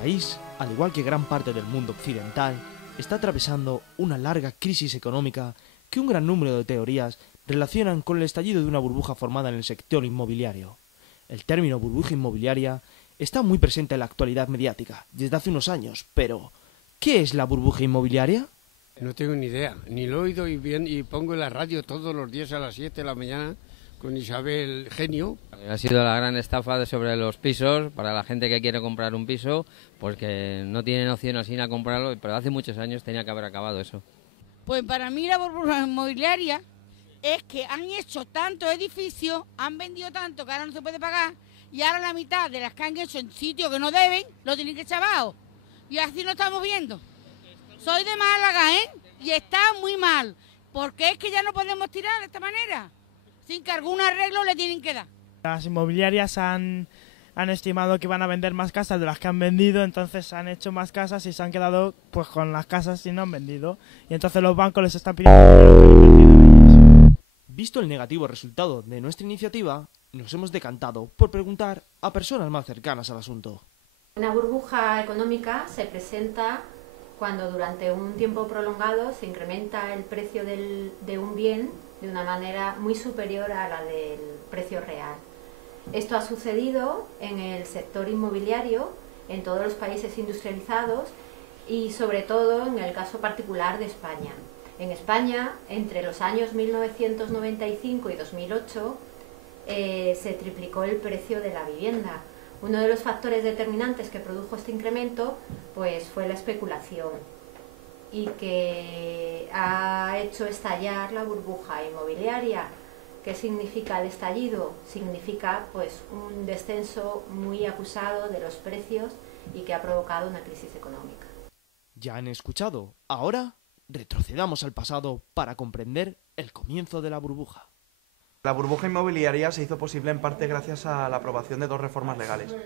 país, al igual que gran parte del mundo occidental, está atravesando una larga crisis económica que un gran número de teorías relacionan con el estallido de una burbuja formada en el sector inmobiliario. El término burbuja inmobiliaria está muy presente en la actualidad mediática desde hace unos años, pero ¿qué es la burbuja inmobiliaria? No tengo ni idea, ni lo he oído y pongo en la radio todos los días a las 7 de la mañana con Isabel Genio. Ha sido la gran estafa sobre los pisos para la gente que quiere comprar un piso, porque no tienen opción así a comprarlo, pero hace muchos años tenía que haber acabado eso. Pues para mí la burbuja inmobiliaria es que han hecho tantos edificios, han vendido tanto que ahora no se puede pagar, y ahora la mitad de las que han hecho en sitios que no deben, lo tienen que echar abajo. Y así lo estamos viendo. Soy de Málaga, y está muy mal, porque es que ya no podemos tirar de esta manera, sin que algún arreglo le tienen que dar. Las inmobiliarias han estimado que van a vender más casas de las que han vendido, entonces han hecho más casas y se han quedado pues con las casas y no han vendido. Y entonces los bancos les están pidiendo. Visto el negativo resultado de nuestra iniciativa, nos hemos decantado por preguntar a personas más cercanas al asunto. Una burbuja económica se presenta cuando durante un tiempo prolongado se incrementa el precio de un bien de una manera muy superior a la del precio real. Esto ha sucedido en el sector inmobiliario, en todos los países industrializados y sobre todo en el caso particular de España. En España, entre los años 1995 y 2008, se triplicó el precio de la vivienda. Uno de los factores determinantes que produjo este incremento pues, fue la especulación y que ha hecho estallar la burbuja inmobiliaria. ¿Qué significa el estallido? Significa pues, un descenso muy acusado de los precios y que ha provocado una crisis económica. Ya han escuchado, ahora retrocedamos al pasado para comprender el comienzo de la burbuja. La burbuja inmobiliaria se hizo posible en parte gracias a la aprobación de dos reformas legales.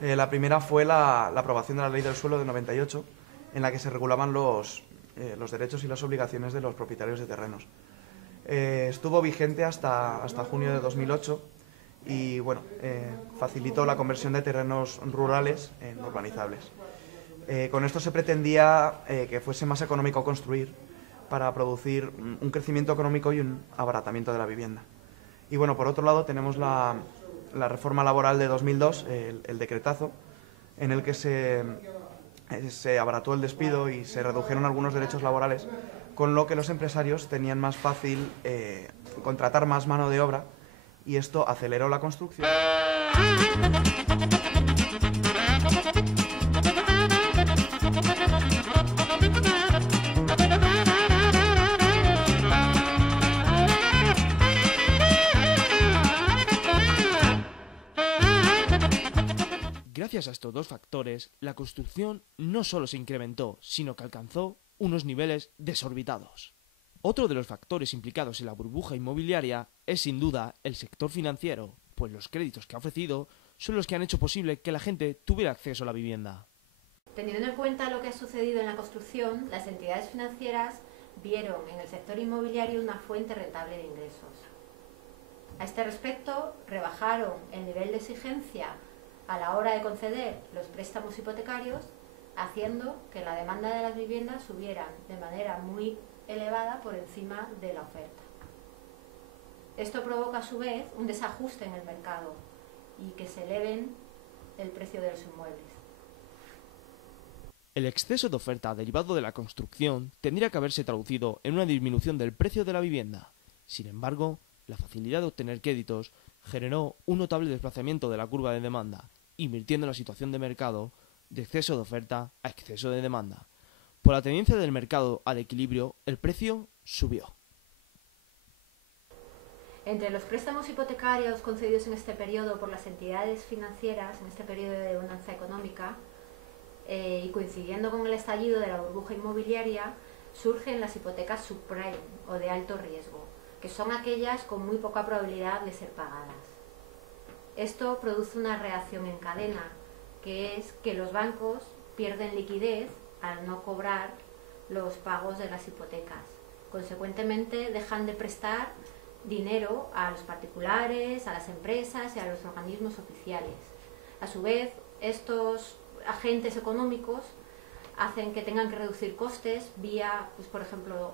La primera fue la aprobación de la Ley del Suelo de 98, en la que se regulaban los derechos y las obligaciones de los propietarios de terrenos. Estuvo vigente hasta junio de 2008 y bueno, facilitó la conversión de terrenos rurales en urbanizables. Con esto se pretendía que fuese más económico construir para producir un crecimiento económico y un abaratamiento de la vivienda. Y bueno, por otro lado tenemos la reforma laboral de 2002, el decretazo, en el que se abarató el despido y se redujeron algunos derechos laborales, con lo que los empresarios tenían más fácil contratar más mano de obra y esto aceleró la construcción. Gracias a estos dos factores, la construcción no solo se incrementó, sino que alcanzó unos niveles desorbitados. Otro de los factores implicados en la burbuja inmobiliaria es sin duda el sector financiero, pues los créditos que ha ofrecido son los que han hecho posible que la gente tuviera acceso a la vivienda. Teniendo en cuenta lo que ha sucedido en la construcción, las entidades financieras vieron en el sector inmobiliario una fuente rentable de ingresos. A este respecto, rebajaron el nivel de exigencia a la hora de conceder los préstamos hipotecarios, haciendo que la demanda de las viviendas subiera de manera muy elevada por encima de la oferta. Esto provoca a su vez un desajuste en el mercado y que se eleven el precio de los inmuebles. El exceso de oferta derivado de la construcción tendría que haberse traducido en una disminución del precio de la vivienda. Sin embargo, la facilidad de obtener créditos generó un notable desplazamiento de la curva de demanda, invirtiendo en la situación de mercado de exceso de oferta a exceso de demanda. Por la tendencia del mercado al equilibrio, el precio subió. Entre los préstamos hipotecarios concedidos en este periodo por las entidades financieras, en este periodo de bonanza económica, y coincidiendo con el estallido de la burbuja inmobiliaria, surgen las hipotecas subprime o de alto riesgo, que son aquellas con muy poca probabilidad de ser pagadas. Esto produce una reacción en cadena, que es que los bancos pierden liquidez al no cobrar los pagos de las hipotecas. Consecuentemente, dejan de prestar dinero a los particulares, a las empresas y a los organismos oficiales. A su vez, estos agentes económicos hacen que tengan que reducir costes vía, pues, por ejemplo,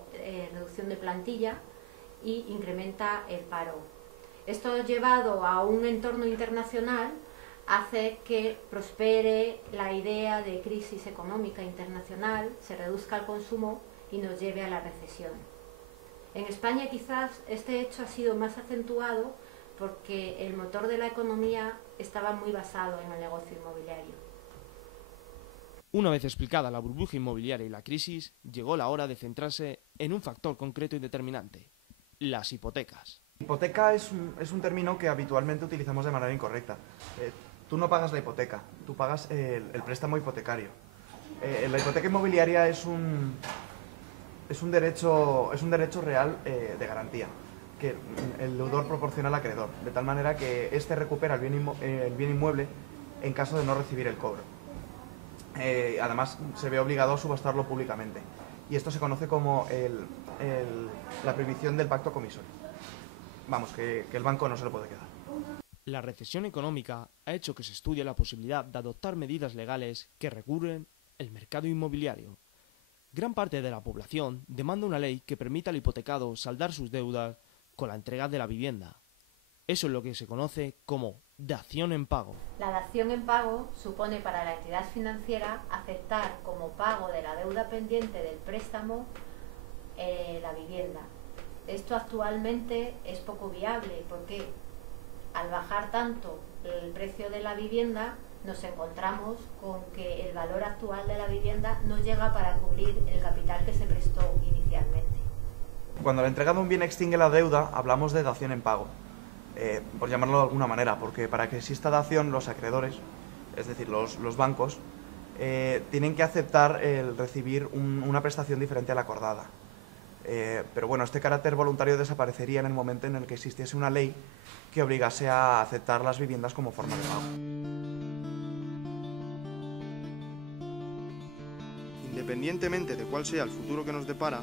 reducción de plantilla, y incrementa el paro. Esto, llevado a un entorno internacional, hace que prospere la idea de crisis económica internacional, se reduzca el consumo y nos lleve a la recesión. En España quizás este hecho ha sido más acentuado porque el motor de la economía estaba muy basado en el negocio inmobiliario. Una vez explicada la burbuja inmobiliaria y la crisis, llegó la hora de centrarse en un factor concreto y determinante: las hipotecas. Hipoteca es un término que habitualmente utilizamos de manera incorrecta. Tú no pagas la hipoteca, tú pagas el préstamo hipotecario. La hipoteca inmobiliaria es un derecho real de garantía que el deudor proporciona al acreedor, de tal manera que éste recupera el bien inmueble en caso de no recibir el cobro. Además, se ve obligado a subastarlo públicamente. Y esto se conoce como la prohibición del pacto comisorio. Vamos, que el banco no se lo puede quedar. La recesión económica ha hecho que se estudie la posibilidad de adoptar medidas legales que regulen el mercado inmobiliario. Gran parte de la población demanda una ley que permita al hipotecado saldar sus deudas con la entrega de la vivienda. Eso es lo que se conoce como dación en pago. La dación en pago supone para la entidad financiera aceptar como pago de la deuda pendiente del préstamo la vivienda. Esto actualmente es poco viable porque al bajar tanto el precio de la vivienda nos encontramos con que el valor actual de la vivienda no llega para cubrir el capital que se prestó inicialmente. Cuando la entrega de un bien extingue la deuda, hablamos de dación en pago, por llamarlo de alguna manera, porque para que exista dación, los acreedores, es decir, los bancos, tienen que aceptar el recibir una prestación diferente a la acordada. Pero bueno, este carácter voluntario desaparecería en el momento en el que existiese una ley que obligase a aceptar las viviendas como forma de pago. Independientemente de cuál sea el futuro que nos depara,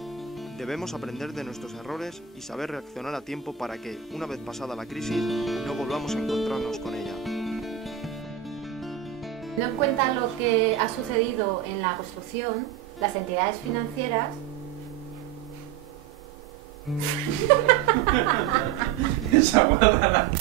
debemos aprender de nuestros errores y saber reaccionar a tiempo para que, una vez pasada la crisis, no volvamos a encontrarnos con ella. Teniendo en cuenta lo que ha sucedido en la construcción, las entidades financieras Esa guarda